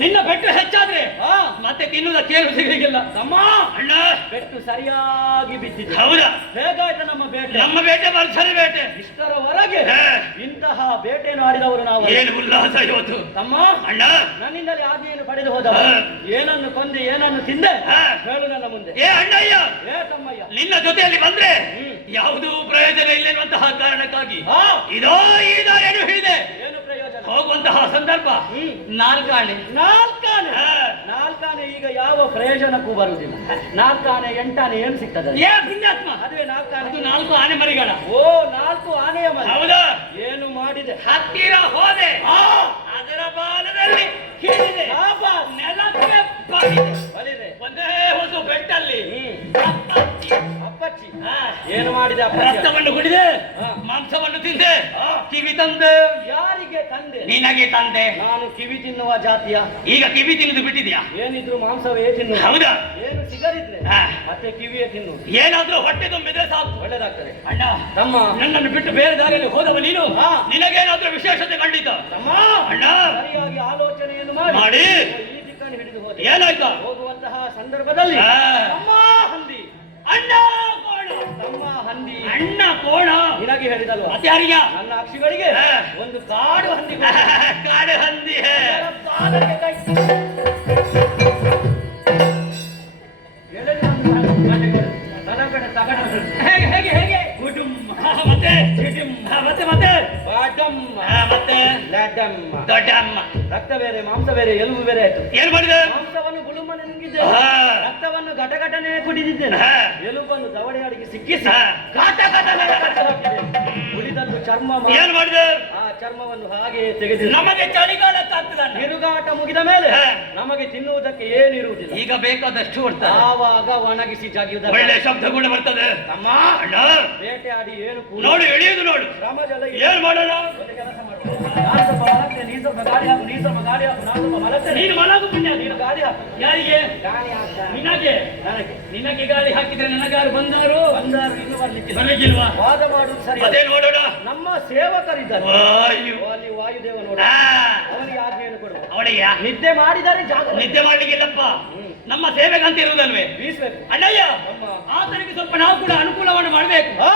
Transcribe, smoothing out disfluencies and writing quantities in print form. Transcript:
ನಿನ್ನ ಬೆಟ್ಟು ಹೆಚ್ಚಾದ್ರೆ ಮತ್ತೆ ತಿನ್ನುವುದ ಕೇಳು ಸಿಗಲಿಲ್ಲ. ತಮ್ಮ ಅಣ್ಣ ಬೆಟ್ಟು ಸರಿಯಾಗಿ ಬಿದ್ದಿದೆ. ಹೌದಾ? ಹೇಗಾಯ್ತು ನಮ್ಮ ಬೇಟೆ? ನಮ್ಮ ಬೇಟೆ ಭರ್ಜರಿ ಬೇಟೆ. ಇಷ್ಟರವರೆಗೆ ಇಂತಹ ಬೇಟೆಯನ್ನು ಆಡಿದವರು ನಾವು. ಏನು ಉಲ್ಲಾಸ ಇವತ್ತು ತಮ್ಮ. ಅಣ್ಣ ನನ್ನಿಂದಲೇ ಆಜ್ಞೆಯನ್ನು ಪಡೆದು ಹೋದವ. ಏನನ್ನು ಕೊಂದೆ ಏನನ್ನು ತಿಂದೆ ಹೇಳು ನನ್ನ ಮುಂದೆ. ಏ ಅಣ್ಣಯ್ಯ, ಏ ತಮ್ಮಯ್ಯ, ನಿನ್ನ ಜೊತೆಯಲ್ಲಿ ಬಂದ್ರೆ ಯಾವುದೂ ಪ್ರಯೋಜನ ಇಲ್ಲೆನ್ನುವಂತಹ ಕಾರಣಕ್ಕಾಗಿ ಇದೋ ಈ ದಾರಿಯನ್ನು ಹಿಡಿದೆ. ಏನು ಪ್ರಯೋಜನ? ಹೋಗುವಂತಹ ಸಂದರ್ಭ ನಾಲ್ಕಾಣೆ ಈಗ ಯಾವ ಪ್ರಯೋಜನಕ್ಕೂ ಬರುವುದಿಲ್ಲ. 4 ಆನೆ 8 ಆನೆ ಏನು ಸಿಗ್ತದೆ? ಏ ಪುಣ್ಯಾತ್ಮ, ಅದುವೇ 4 ಆನೆ. 4 ಆನೆ ಮರಿಗಳ. ಓ 4 ಆನೆಯ ಮರಿ. ಹೌದಾ? ಏನು ಮಾಡಿದೆ? ಹತ್ತಿರ ಹೋದೆ, ಅದರ ಬಾಲದಲ್ಲಿ ಹಿಡಿದೆ, ನೆಲಕ್ಕೆ ಬಲಿದೆ. ಒಂದೇ ಒಂದು ಬೆಟ್ಟಲ್ಲಿ ಅಪ್ಪಚ್ಚಿ ಏನು ಮಾಡಿದೆ? ರಕ್ತವನ್ನು ಕುಡಿದೆ, ಮಾಂಸವನ್ನು ತಿಂದೆ, ಕಿವಿ ತಂದೆ. ಯಾರಿಗೆ ತಂದೆ? ನಿನಗೆ ತಂದೆ. ನಾನು ಕಿವಿ ತಿನ್ನುವ ಜಾತಿಯ? ಈಗ ಕಿವಿ ತಿನ್ನುದು ಬಿಟ್ಟಿದ್ಯಾ? ಏನಿದ್ರು ಮಾಂಸವೇ ತಿನ್ನು. ಹೌದಾ? ಏನು ಸಿಗದಿದ್ರೆ ಮತ್ತೆ ಕಿವಿಯೇ ತಿನ್ನು. ಏನಾದ್ರೂ ಹೊಟ್ಟೆ ತುಂಬಿದ್ರೆ ಸಾಕು, ಒಳ್ಳೇದಾಗ್ತದೆ. ಅಣ್ಣ ತಮ್ಮ, ನನ್ನನ್ನು ಬಿಟ್ಟು ಬೇರೆ ದಾರಿಯಲ್ಲಿ ಹೋದವ ನೀನು. ನಿನಗೇನಾದ್ರೂ ವಿಶೇಷತೆ ಖಂಡಿತ. ತಮ್ಮ, ಅಣ್ಣ ಸರಿಯಾಗಿ ಆಲೋಚನೆಯನ್ನು ಮಾಡಿ ಈ ದಿಕ್ಕನ್ನು ಹಿಡಿದು ಹೋದೆ. ಏನಾಯ್ತು? ಹೋಗುವಂತಹ ಸಂದರ್ಭದಲ್ಲಿ ತಮ್ಮ ಹಂದಿ, ಅಣ್ಣ ಕೋಣ. ತಮ್ಮ ಹಂದಿ, ಅಣ್ಣ ಕೋಣ ನಿನಗೆ ಹೇಳಿದಲ್ವ? ಅತ್ಯಾರಿಗೆ ನನ್ನ ಅಕ್ಷಿಗಳಿಗೆ ಒಂದು ಕಾಡು ಹಂದಿ. ಕಾಡು ಹಂದಿ. ತಗಡ ಹೇಗೆ ಹೇಗೆ ಹೇಗೆ ಕುಟುಂಬ ಮತ್ತೆ ಮತ್ತೆ ಮತ್ತೆ ಬಾಡಮ್ಮ ಮತ್ತೆ ಲಾಡಮ್ಮ ದೊಡ್ಡಮ್ಮ ರಕ್ತ ಬೇರೆ ಮಾಂಸ ಬೇರೆ ಎಲುಬು ಬೇರೆ ಆಯ್ತು. ಏನ್ ಮಾಡಿದ ಮಾಂಸವನ್ನು ಗುಳುಮನೆ ನುಂಗಿದ್ದೇನೆ, ಹಾ. ರಕ್ತವನ್ನು ಘಟಘಟನೆ ಕುಡಿದಿದ್ದೇನೆ, ಹಾ. ಎಲುಬನ್ನು ದವಡೆಯಾಡಿಗೆ ಸಿಕ್ಕಿಸಿ ಹಾ. ಘಟ ಘಟನೆ ಕಚ್ಚಿ ಹಾಕಿದ್ದೇನೆ. ಉಳಿದದ್ದು ಚರ್ಮ ಏನ್ ಮಾಡಿದ ಆ ಚರ್ಮವನ್ನು ಹಾಗೆ ತೆಗೆದು ನಮಗೆ ಚಳಿಗಾಲ ತಾಗ್ತದಣ್ಣ. ತಿರುಗಾಟ ಮುಗಿದ ಮೇಲೆ ಹಾ. ನಮಗೆ ತಿನ್ನುವುದಕ್ಕೆ ಏನಿರುವುದಿಲ್ಲ. ಈಗ ಬೇಕಾದಷ್ಟು ಕೊಡ್ತಾರೆ, ಆವಾಗ ಒಣಗಿಸಿ ಜಗಿಯುವುದಲ್ಲ. ಒಳ್ಳೆ ಶಬ್ದ ಕೂಡ ಬರ್ತದೆ ಅಮ್ಮ ಅಣ್ಣ. ಬೇಟೆಯಾಡಿ ಏನು ಕೂಲಿ ನೋಡು ಎಳೆಯುದು ನೋಡು. ಶ್ರಮಜಲ ಏನ್ ಮಾಡೋಣ? ಒಂದು ಕೆಲಸ ಮಾಡು. ನಾನು ಸ್ವಲ್ಪ ಮಲಗ್ತೇನೆ, ನೀನು ಸ್ವಲ್ಪ ಗಾಳಿ ಹಾಕು, ನೀನು ಸ್ವಲ್ಪ ಗಾಳಿ ಹಾಕು, ನಾನು ಸ್ವಲ್ಪ ಮಲಗ್ತೇನೆ. ನೀನು ಮಲಗು ಪುಣ್ಯ. ನೀನು ಗಾಳಿ ಹಾಕು. ಯಾರಿಗೆ? ಗಾಳಿ ಹಾಕ್ತಾನೆ. ನಿನಗೆ. ನನಗೆ ನಿನಗೆ ಗಾಳಿ ಹಾಕಿದ್ರೆ ನನಗಾರು ಬಂದಾರು ಬಂದಾರು ಇನ್ನು ಬರ್ಲಿಕ್ಕೆ ಬರ್ಲಿಕ್ಕಿಲ್ವಾ? ವಾದ ಮಾಡುವುದು ಸರಿ. ಅದೇ ನೋಡೋಣ. ನಮ್ಮ ಸೇವಕರಿದ್ದಾರೆ, ವಾಯು. ಅಲ್ಲಿ ವಾಯುದೇವ ನೋಡ, ಆ, ಅವನಿಗೆ ಆಜ್ಞೆಯನ್ನು ಕೊಡುವ. ಅವಳಿಗೆ ನಿದ್ದೆ ಮಾಡಿದರೆ ಜಾಗ ನಿದ್ದೆ ಮಾಡ್ಲಿಕ್ಕಿಲ್ಲಪ್ಪ. ನಮ್ಮ ಸೇವೆಗಂತ ಇರುವುದಲ್ವೇ ಬೀಸ್ಬೇಕು. ಅಣ್ಣಯ್ಯ, ಅಮ್ಮ ಆತನಿಗೆ ಸ್ವಲ್ಪ ನಾವು ಕೂಡ ಅನುಕೂಲವನ್ನು ಮಾಡಬೇಕು. ಆ,